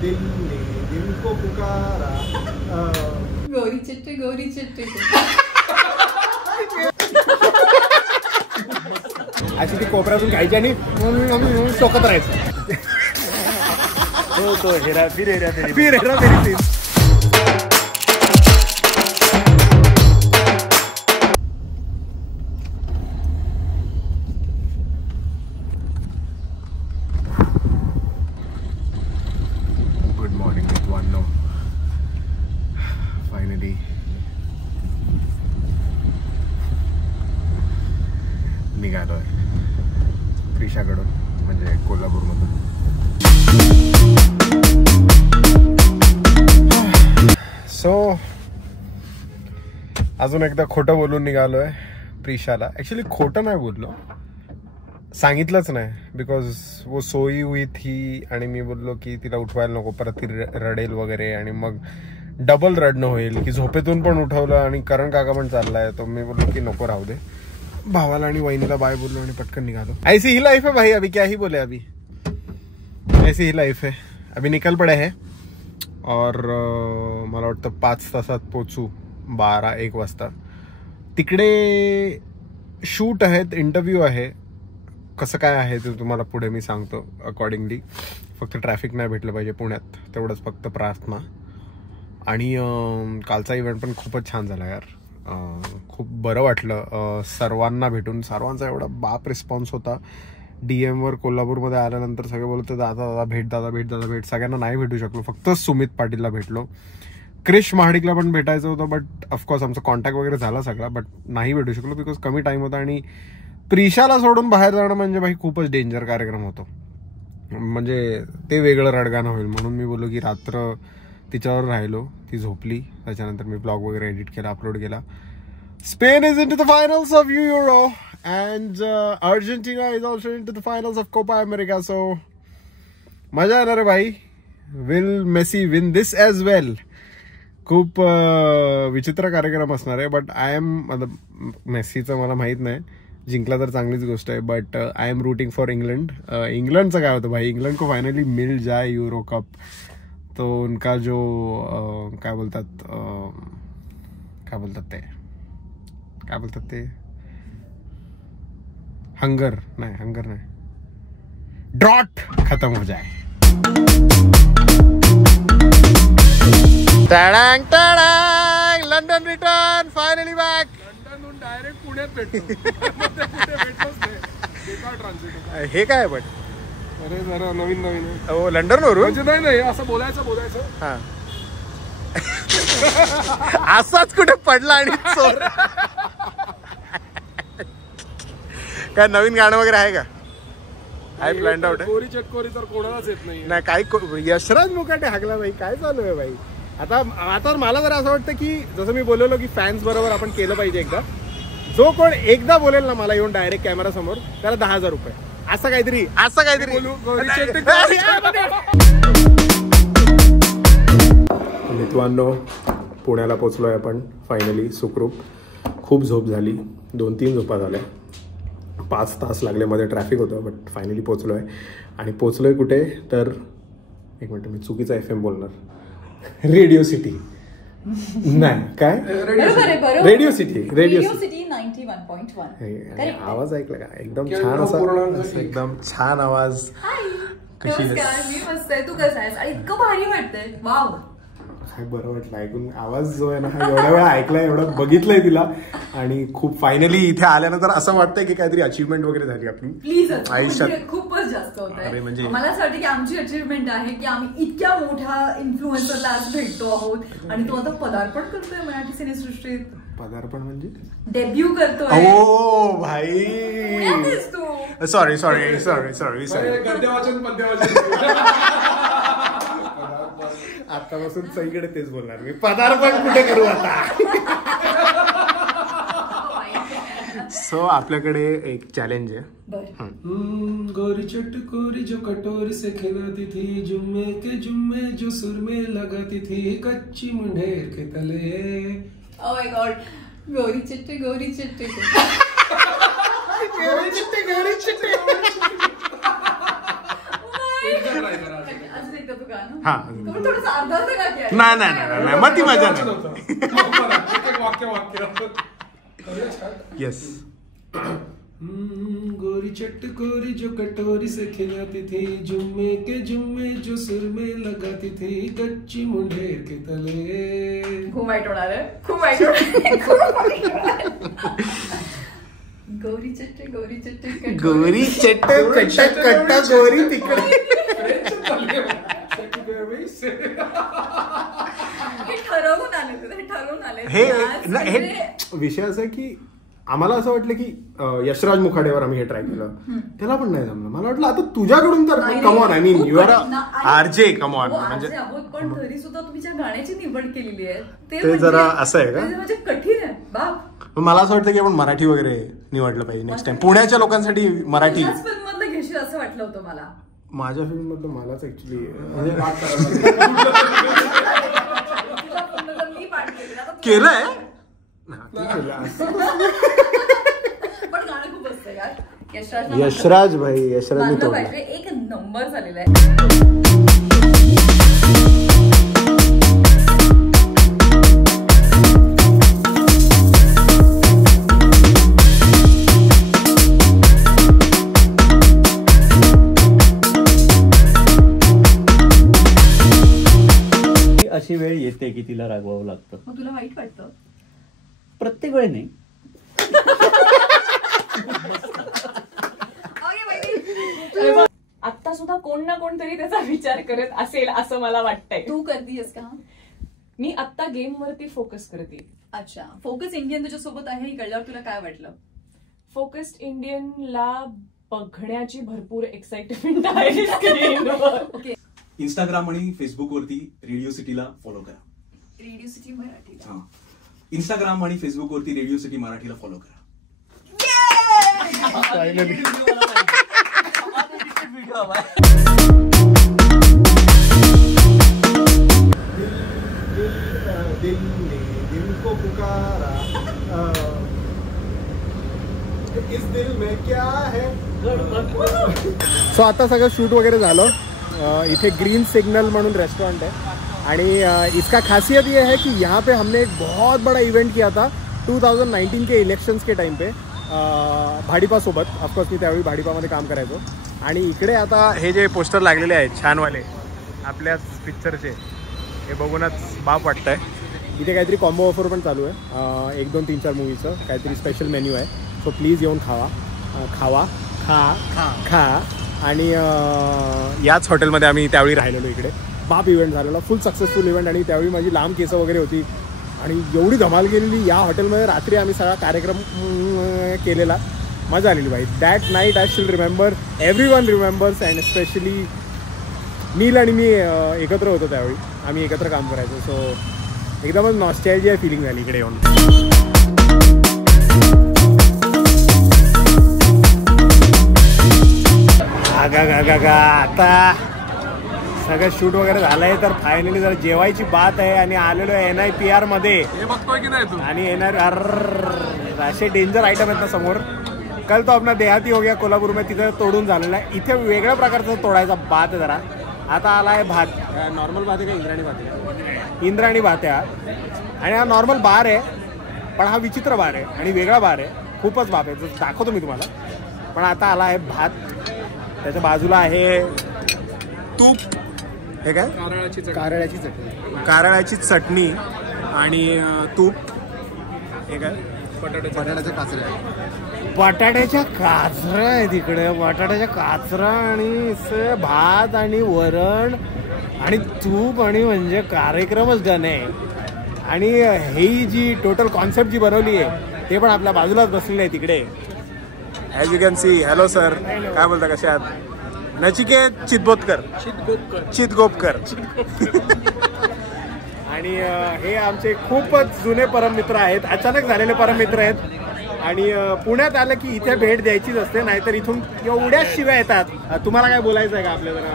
दिल ने दिल को पुकारा. गौरी चिट्टे अशी ती कोपऱ्यातून खायची आणि टोकत राहायचं. तो हेरा फिर हेरा फेरी. फिर हेरा फेरी. गुड मॉर्निंग मित्रांनो. फायनली निघालोय प्रिशाकडून, म्हणजे कोल्हापूरमधून. सो अजून एकदा खोटं बोलून निघालोय प्रिशाला. ऍक्च्युली खोटं नाही बोललो, सांगितलंच नाही, बिकॉज वो सोई हुई थी आणि मी बोललो की तिला उठवायला नको, परत ती रडेल वगैरे आणि मग डबल रडणं होईल. की झोपेतून पण उठवलं आणि करण काका पण चाललाय, तो मी बोललो की नको राहू दे. भावाला आणि वहिनीला बाय बोललो आणि पटकन निघालो. ऐसी ही लाइफ है भाई, अभी क्या ही बोले, अभी ऐसी ही लाइफ है. अभी निकल पडे है और मला वाटतं 5 तासात पोचू, 12-1 वाजता. तिकडे शूट आहेत, इंटरव्ह्यू आहे. कसं काय आहे ते तुम्हाला पुढे मी सांगतो अकॉर्डिंगली. फक्त ट्रॅफिक नाही भेटलं पाहिजे पुण्यात, तेवढंच फक्त प्रार्थना. आणि कालचा इव्हेंट पण खूपच छान झाला यार. खूप बरं वाटलं सर्वांना भेटून. सर्वांचा एवढा बाप रिस्पॉन्स होता. DM वर कोल्हापूरमध्ये आल्यानंतर सगळे बोलत दादा भेट. सगळ्यांना नाही भेटू शकलो, फक्त सुमित पाटीलला भेटलो. क्रिश महाडिकला पण भेटायचं होतं, बट ऑफकोर्स आमचा कॉन्टॅक्ट वगैरे झाला सगळा, बट नाही भेटू शकलो बिकॉज कमी टाइम होता. आणि प्रिशाला सोडून बाहेर जाणं म्हणजे भाई खूपच डेंजर कार्यक्रम होतो, म्हणजे ते वेगळं रडगाणं होईल. म्हणून मी बोललो की रात्र तिच्यावर राहिलो, ती झोपली. त्याच्यानंतर मी ब्लॉग वगैरे एडिट केला, अपलोड केला. Spain is in to the finals of Euro and Argentina is also in to the finals of Copa America. So मजा येणार आहे भाई. Will Messi win this as well. खूप विचित्र कार्यक्रम असणार आहे, बट आय एम मेसीचं मला माहित नाही, जिंकला तर चांगलीच गोष्ट आहे, but I am rooting for England. इंग्लंडचं काय होतं भाई, इंग्लंड को फायनली मिल जाए यूरो कप. तो उनका जो काय बोलतात ते हंगर नाही ड्रॉट खत्म हो जाए. टडांग टडांग लंडन रिटर्न फायनली बॅक. लंडनहून डायरेक्ट पुण्यात भेटतो. हे काय पण अरे जरा नवीन हो लंडन वरून नाही असं बोलायचं. हा असाच कुठे पडला आणि चोर. काय नवीन गाणं वगैरे आहे का? आहे प्लॅन्ड आउट आहे. कोरी चटकोरी तर कोणालाच येत नाही. काही यशराज मुकाटे हागला भाई, काय चालू आहे भाई. आता मला जरा असं वाटतं की जसं मी बोललो की फॅन्स बरोबर आपण केलं पाहिजे एकदा. जो कोण एकदा बोलेल ना मला येऊन डायरेक्ट कॅमेरा समोर, त्याला 10,000 रुपये. असं काहीतरी मित्रांनो. पुण्याला पोचलोय आपण फायनली सुखरूप. खूप झोप झाली, 2-3 झोपा झाल्या. 5 तास लागले, मध्ये ट्रॅफिक होतं, बट फायनली पोचलोय. आणि पोचलोय कुठे तर, एक मिनिट मी चुकीचा FM बोलणार. रेडिओ सिटी नाही काय, रेडिओ सिटी 91.1. आवाज ऐकला का? एकदम छान असा, एकदम छान आवाज. कशी मी मस्त आहे, तू कसा आहेस? इतकं भारी वाटतंय. वाव, काय बरं वाटलं ऐकून. आवाज जो आहे ना हा एवढ्या वेळा ऐकलाय, एवढं बघितलंय तिला, आणि खूप फायनली इथे आल्यानंतर असं वाटतंय की काहीतरी अचीवमेंट वगैरे झाली आपली प्लीज आयुष्यात. खूपच जास्त होत आहे. म्हणजे मला असं वाटतं की आमची अचीवमेंट आहे की आम्ही इतक्या मोठ्या इन्फ्लुएन्सरला आज भेटतो आहोत, आणि तो आता पदार्पण करतोय मराठी सिनेसृष्टीत. पदार्पण म्हणजे डेब्यू करतोय. ओ भाई, तू सॉरी आतापासून सगळीकडे तेच बोलणार मी. पदार्पण कुठे करू आता. सो आपल्याकडे एक चॅलेंज आहे. गोरी चटकोरी जो कटोरी से खिलाती थी, जुम्मे के जुम्मे जो सुर में लगाती थी, कच्ची मुंडेर के तले. Oh my God. गोरी चिट्टे गोरी चिट्टे गाणं? हा. तुम्ही थोडंसं अर्धा का केलं? नाही मग ती मजा नाही. येस. गोरी चटकोरी जो कटोरी से खिलाती थी, जुम्मे के जुम्मे जो सुर में लगाती थी, कच्ची मुंडेर के तले. खूप वाईट होणार आहे, खूप वाईट होणार. गौरी चट्टे गोरी तिकडे. ठरवून आले. हे विषय असा आहे की आम्हाला असं वाटलं की यशराज मुखाडेवर आम्ही हे ट्राय केलं, त्याला पण नाही जमलं. मला वाटलं आता तुझ्याकडून तर come on, I mean you are RJ, come on. म्हणजे पण तरी सुद्धा तुम्ही ज्या गाण्याची निवड केलेली आहे ते जरा असं आहे का, म्हणजे कठीण आहे बाप. मला असं वाटतं की आपण मराठी वगैरे निवडलं पाहिजे नेक्स्ट टाइम. पुण्याच्या लोकांसाठी मराठी फिल्म मधलं घेशील असं वाटलं होतं मला. माझ्या फिल्म मधलं मलाच ऍक्च्युली केलंय. पण गाणं खूप असतं यार. यशराज भाई, यशराज पाहिजे, एक नंबर झालेला आहे. अशी वेळ येते की तिला रागवावं लागतं. मग तुला वाईट वाटतं? प्रत्येक वेळ नाही. आता सुद्धा कोण ना कोणतरी त्याचा विचार करत असेल असं मला वाटतंय. तू करतीयस का? मी आता गेम वरती फोकस करते. अच्छा, फोकस इंडियन तुझ्या सोबत आहे हे कळल्यावर तुला काय वाटलं? फोकस्ड इंडियनला बघण्याची भरपूर एक्साइटमेंट आहे स्क्रीनवर. ओके. इंस्टाग्राम आणि फेसबुक वरती रेडिओ सिटीला फॉलो करा. रेडिओ सिटी मराठीला. हा, इंस्टाग्राम आणि फेसबुक वरती रेडिओ सिटी मराठीला फॉलो करा. दिल को पुकारा, इस दिल में क्या है. सो आता सगळं शूट वगैरे झालं. इथे ग्रीन सिग्नल म्हणून रेस्टोरेंट है आणि इसका खासियत ये है कि यहाँ पे हमने एक बहुत बड़ा इवेंट किया था 2019 के इलेक्शन्स के टाइम पे भाडीपा सोबत. ऑफकोर्स मी त्यावेळी भाडीपामध्ये काम करायचो. आणि इकडे आता हे जे पोस्टर लागलेले आहेत छानवाले आपल्याच पिक्चरचे, हे बघूनच बाप वाटतंय. इथे काहीतरी कॉम्बो ऑफर पण चालू आहे 1, 2, 3, 4 मूवीचं काहीतरी स्पेशल मेन्यू आहे. सो प्लीज येऊन खा. आणि याच हॉटेलमध्ये आम्ही त्यावेळी राहिलेलो. इकडे बाप इव्हेंट झालेला, फुल सक्सेसफुल इव्हेंट. आणि त्यावेळी माझी लांब केस वगैरे होती आणि एवढी धमाल गेलेली. या हॉटेलमध्ये रात्री आम्ही सगळा कार्यक्रम केलेला, मजा आलेली भाई. That night I still remember, everyone remembers. And specially Neel आणि मी एकत्र होतो त्यावेळी, आम्ही एकत्र काम करायचो. सो एकदमच नॉस्टॅल्जिया फिलिंग झाली इकडे येऊन. आता सगळं शूट वगैरे झालंय तर फायनली जरा जेवायची बात आहे. आणि आलेलो आहे NIPR मध्ये. आणि येणार असे डेंजर आयटम आहेत ना समोर. कल तो अपना देहाती हो गया कोल्हापूर में, तिथे तोडून झालेला आहे. इथे वेगळ्या प्रकारचा तोडायचा भात आहे जरा. आता आला आहे भात, नॉर्मल भात आहे का इंद्राणी भात आहे? इंद्राणी भात आहे. आणि हा नॉर्मल बार आहे, पण हा विचित्र बार आहे आणि वेगळा बार आहे. खूपच बाप आहे, दाखवतो मी तुम्हाला. पण आता आला आहे भात, त्याच्या बाजूला आहे तूप, हे काय कारळ्याची चटणी आणि तूप, हे काय बटाट्याच्या काचऱ्या आहे तिकडे. बटाट्याच्या काचरा आणि भात आणि वरण आणि तूप आणि म्हणजे कार्यक्रमच डन आहे. आणि ही जी टोटल कॉन्सेप्ट जी बनवली आहे ते पण आपल्या बाजूलाच बसलेली आहे तिकडे. As you can see. Hello sir, काय बोलता, कसे आहात? नचिकेत चितगोपकर. आणि हे आमचे खूपच जुने परममित्र आहेत, अचानक झालेले परममित्र आहेत. आणि पुण्यात आलं की इथे भेट द्यायचीच असते, नाहीतर इथून एवढ्या शिव्या येतात. तुम्हाला काय बोलायचं आहे का आपल्या जरा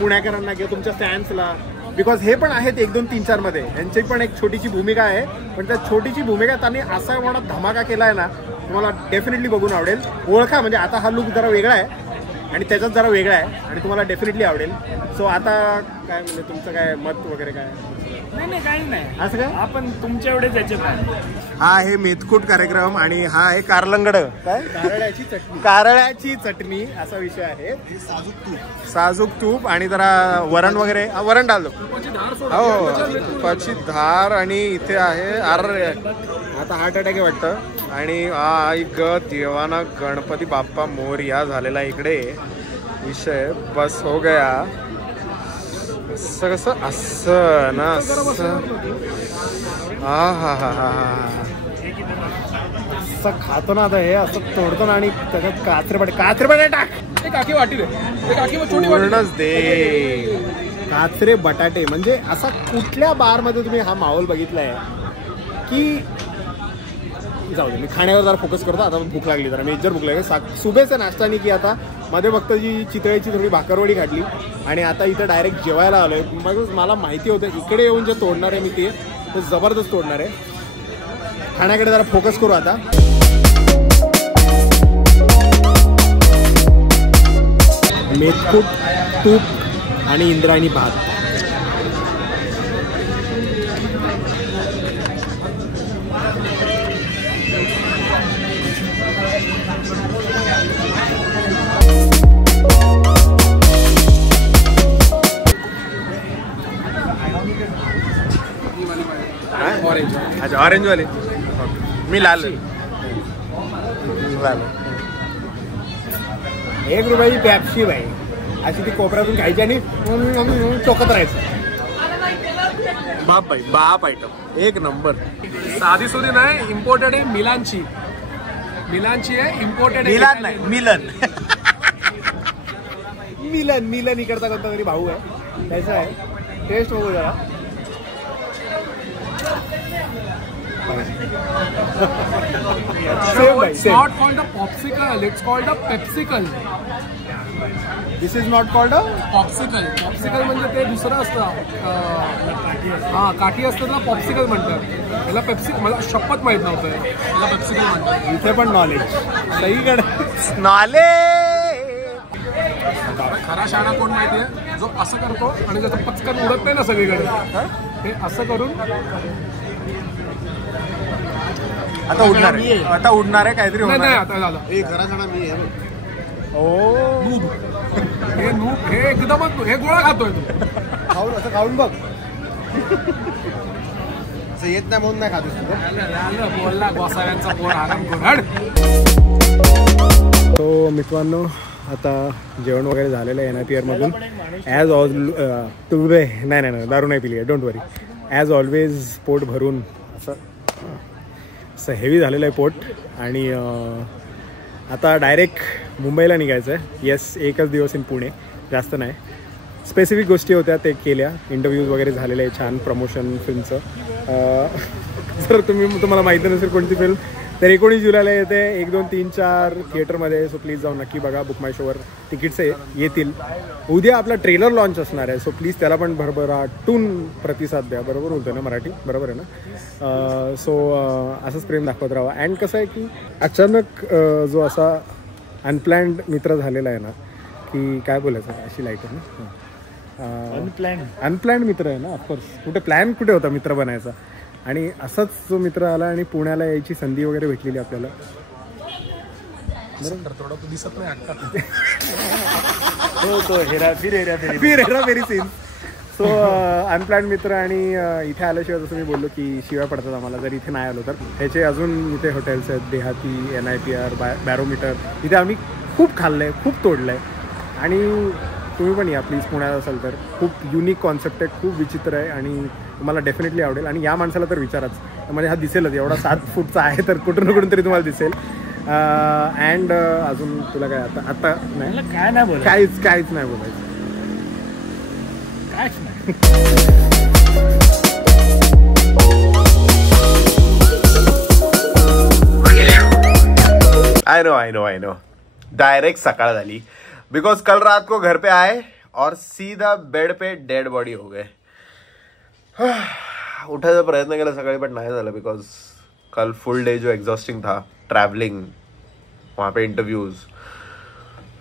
पुणेकरांना किंवा तुमच्या फॅन्सला? बिकॉज हे पण आहेत 1, 2, 3, 4 मध्ये, यांची पण एक छोटीशी भूमिका आहे. पण त्या छोटीशी भूमिका त्यांनी असा मोठा धमाका केला आहे ना, तुम्हाला डेफिनेटली बघून आवडेल. ओळखा, म्हणजे आता हा लुक जरा वेगळा आहे आणि त्याच्यात जरा वेगळा आहे आणि तुम्हाला डेफिनेटली आवडेल. सो आता काय म्हणजे तुमचं काय मत वगैरे काय? नाही काही नाही, असं काय आपण तुमच्या एवढेच याच्यात आहे. हा आहे मेथकूट कार्यक्रम आणि हा आहे कारलंगड, काय कारळ्याची चटणी असा विषय आहे. साजूक तूप आणि जरा वरण वगैरे, वरण डालतो हो, तुपाची धार. आणि इथे आहे आता हार्ट अटॅक आहे वाटतं. आणि आई ग देवाना गणपती बाप्पा मोरया झालेला इकडे विषय. बस हो गया. असं कसं असं ना, असं हा हा हा हा हा असं खातो ना आता हे, असं तोडतो ना आणि त्याच्यात काचरे टाक, काकी वाटी दे, पूर्णच दे काचरे बटाटे. म्हणजे असा कुठल्या बार मध्ये तुम्ही हा माहोल बघितलाय की जाऊ दे, मी खाण्यावर जरा फोकस करतो. आता भूक लागली, जरा मेजर भूक लागली. सुबेचा नाश्ता नाही की आता मध्ये फक्त जी चितळेची थोडी भाकरवडी काढली आणि आता इथं डायरेक्ट जेवायला आलोय. मग मला माहिती होतं इकडे येऊन जे तोडणार आहे मी ते जबरदस्त तोडणार आहे. खाण्याकडे जरा फोकस करू आता. मेथकूट, तूप आणि इंद्रायणी भात. अच्छा ऑरेंज वाले, मी लाल. 1 रुपयाची पॅप्सी बाई, अशी ती कोपऱ्यातून खायची आणि चोकत राहायचं. बाप बाई बाप आयटम एक नंबर. साधी सुधी नाही, इम्पोर्टेड आहे. मिलानची आहे, इम्पोर्टेड मिलन नाही, मिलन मिलन मिलन इकडचा कोणता तरी भाऊ आहे त्याचा आहे. टेस्ट बघू जरा. It's not called a popsicle, it's called a pepsicle. This is not called a popsicle. Popsicle म्हणजे ते दुसरं असतं, हा काठी असतं त्याला पॉप्सिकल म्हणतात. याला पेप्सी, मला शपथ माहित नव्हतं याला पेप्सिकल म्हणतात. इथे पण नॉलेज सगळीकडे नॉलेज. खरा शाळा कोण माहितीये, जो असं करतो आणि त्याचं पचकन उडत नाही ना सगळीकडे, ते असं करून आता उडणार आहे, आता उडणार आहे काहीतरी होणार. नाही आता झालं. खरा शाळा मी आहे. हे नूब हे एकदमच, हे गोळा खातोय तू. खाऊन असं खाऊन बघ. येत नाही म्हणून नाही खातो. बोलला गोसाव्यांचा पोर आराम करून. तो मित्रांनो आता जेवण वगैरे झालेलं आहे NIPR मधून. ॲज नाही दारू नाही पिली आहे, डोंट वरी. ॲज ऑलवेज पोट भरून असं हेवी झालेलं आहे पोट. आणि आता डायरेक्ट मुंबईला निघायचं आहे. येस, एकच दिवस इन पुणे, जास्त नाही. स्पेसिफिक गोष्टी होत्या ते केल्या. इंटरव्ह्यूज वगैरे झालेले आहे, छान प्रमोशन फिल्मचं. जर तुम्हाला माहिती नसेल कोणती फिल्म, तर 19 जुलैला येते. 1, 2, 3, 4 थिएटरमध्ये. सो प्लीज जाऊन नक्की बघा. बुक माय शोवर तिकीट्स येतील. उद्या आपला ट्रेलर लॉन्च असणार आहे, सो प्लीज त्याला पण भरभराटून प्रतिसाद द्या. बरोबर बोलतोय ना मराठी, बरोबर आहे ना? सो असंच प्रेम दाखवत राहा. अँड कसं आहे की अचानक जो असा अनप्लॅन्ड मित्र झालेला आहे ना, की काय बोलायचं, अशी लाईट आहे ना, अनप्लॅन्ड मित्र आहे ना. ऑफकोर्स कुठे प्लॅन कुठे होता मित्र बनायचा. आणि असाच जो मित्र आला आणि पुण्याला यायची संधी वगैरे भेटलेली आपल्याला. थोडा तू दिसत नाही आता. तो हेराफेरी सीन. सो अनप्लॅन्ड मित्र. आणि इथे आल्याशिवाय जसं मी बोललो की शिवाय पडतात आम्हाला जर इथे नाही आलो तर. ह्याचे अजून इथे हॉटेल्स आहेत, देहाती, NIPR, बॅरोमीटर. इथे आम्ही खूप खाल्लं आहे, खूप तोडलं आहे. आणि तुम्ही पण या प्लीज, पुण्यात असाल तर. खूप युनिक कॉन्सेप्ट आहे, खूप विचित्र आहे आणि तुम्हाला डेफिनेटली आवडेल. आणि या माणसाला तर विचाराच, म्हणजे हा दिसेलच. एवढा 7 फूटचा आहे तर कुठून ना कुठून तरी तुम्हाला दिसेल. अँड अजून तुला काय आता नाही, काय नाही बोल, काहीच नाही बोलायचं, काहीच नाही. आई नो डायरेक्ट सकाळ झाली. बिकॉज कल रात को घर पे आए और सीधा बेड पे डेड बॉडी हो गए. उठायचा प्रयत्न केला सकाळी पण नाही झालं. बिकॉज कल फुल डे जो एग्जॉस्टिंग था, ट्रैवलिंग, वहाँ पे इंटरव्यूज,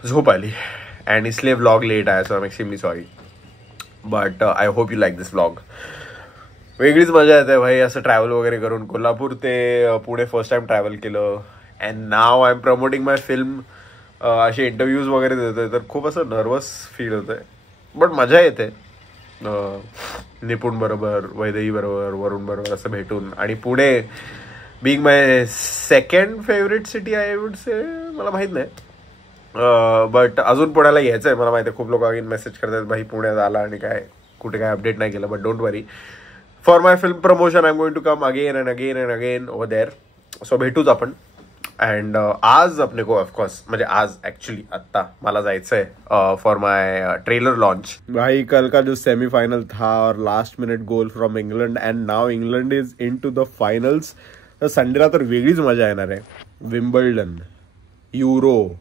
झोप आली. एंड इसलिए व्लॉग लेट आया. So I am extremely sorry. But I hope you like this vlog. वेगळीच मजा येते भाई असं ट्रॅव्हल वगैरे करून. कोल्हापूर ते पुणे फर्स्ट टाइम ट्रॅव्हल केलं and now I am promoting my film. असे इंटरव्ह्यूज वगैरे देतोय तर खूप असं नर्वस फील होतंय बट मजा येते. निपुण बरोबर, वैदेही बरोबर, वरुण बरोबर असं भेटून. आणि Pune being my second favourite city I would say. मला माहित नाही बट अजून पुण्याला यायचं आहे. मला माहिती आहे खूप लोक अगेन मेसेज करतात भाई पुण्यात आला आणि काय कुठे काय अपडेट नाही केलं. But don't worry, for my film promotion I am going to come again and again and again over there. So भेटूच आपण. अँड आज अपने को ऑफकोर्स म्हणजे आज ऍक्च्युली आत्ता मला जायचंय फॉर माय ट्रेलर लॉन्च. भाई कल का जो सेमीफाइनल था और last minute goal from England and now England is in to the finals. तर संडेला तर वेगळीच मजा येणार आहे. Wimbledon, Euro,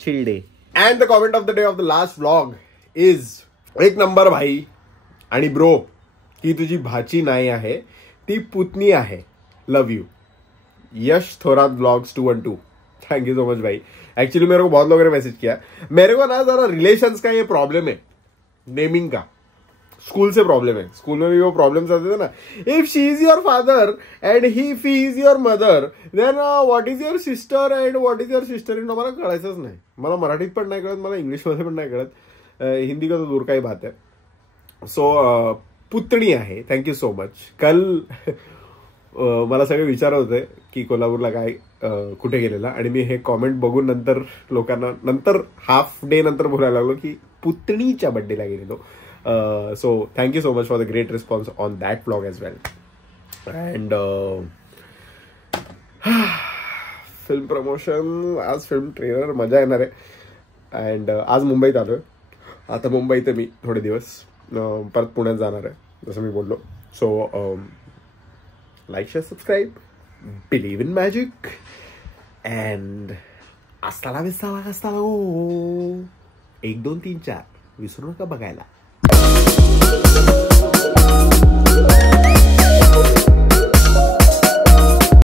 chill day. And the comment of the day of the last vlog is एक नंबर भाई आणि ब्रो की तुझी भाची नाही आहे ती पुतनी आहे. Love you. Yash Thorat blogs 212. Thank you so much भाई. एक्चुअली मेरे को बहुत लोगों ने मैसेज किया. मेरे को ना जरा रिलेशंस का ये प्रॉब्लम है नेमिंग का. स्कूल से प्रॉब्लम है. स्कूल में भी वो प्रॉब्लम्स आते थे ना. If she is your father and he is your mother then what is your sister and what is your sister in. मला कळायचंच नाही. मला मराठीत पण नाही कळत, मला इंग्लिशमध्ये पण नाही कळत. हिंदी का तो दूर काही बात है. सो पुतणी आहे. Thank you so much. कल मला सगळे विचारत होते की कोल्हापूरला काय कुठे गेलेला आणि मी हे कॉमेंट बघून नंतर लोकांना नंतर हाफ डे नंतर बोलायला लागलो की पुतणीच्या बड्डेला गेलेलो. So thank you so much for the great response on that vlog as well. And film promotion, आज फिल्म ट्रेलर, मजा येणार आहे. अँड आज मुंबईत आलोय. आता मुंबईत मी थोडे दिवस परत पुण्यात जाणार आहे जसं मी बोललो. So like, share, subscribe, believe in magic, and hasta la vista, hasta luego. 1, 2, 3, 4 विसरू नका बघायला.